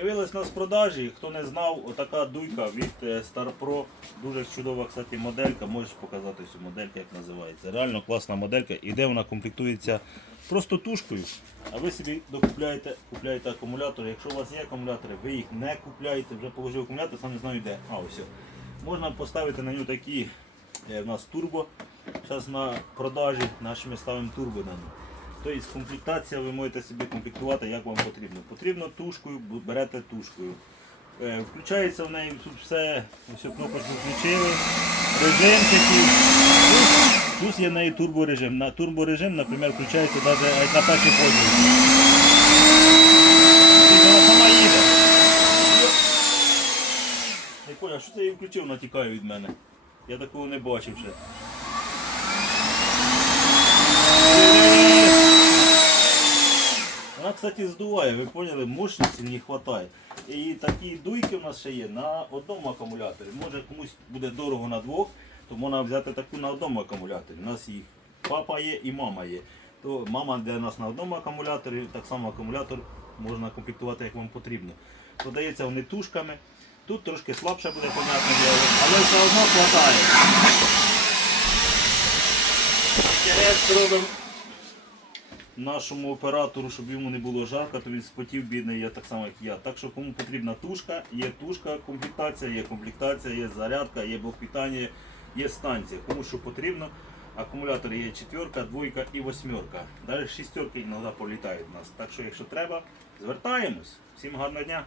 Появилась у нас продажі, хто не знав, отака дуйка від е, Star Pro. Дуже чудова кстати, моделька. Можеш показати цю модельку, як називається. Реально класна моделька. І де вона комплектується просто тушкою. А ви собі докупляєте купляєте акумулятори. Якщо у вас є акумулятори, ви їх не купляєте, вже положив акумулятор, сам не знаю де. А, ось. Можна поставити на нього такі, е, в нас турбо. Зараз на продажі наші ми ставимо турбо на нього. Тобто комплектація ви можете собі комплектувати, як вам потрібно. Потрібно тушкою, берете тушкою. Е, Включається в неї тут все, ось кнопочку включили, режимчики. Тут, тут є в неї турборежим. На турборежим, наприклад, включається навіть на перший сама їде. Що це я включив, вона від мене. Я такого не бачив ще. Кстати, здуває, ви поняли, мощності не вистачає. І такі дуйки в нас ще є на одному акумуляторі. Може комусь буде дорого на двох, то можна взяти таку на одному акумуляторі. У нас їх папа є і мама є. То мама у нас на одному акумуляторі, так само акумулятор можна комплектувати як вам потрібно. Подається вони тушками. Тут трошки слабше буде, понятно, але все одно вистачає. Кінець робимо нашому оператору, щоб йому не було жарко, то він спотів бідний, я так само, як я. Так що кому потрібна тушка, є тушка, комплектація, є комплектація, є зарядка, є блок питання, є станція. Кому що потрібно. Акумулятори є четверка, двойка і восьмерка. Далі шістерки іноді політають в нас. Так що, якщо треба, звертаємось. Всім гарного дня!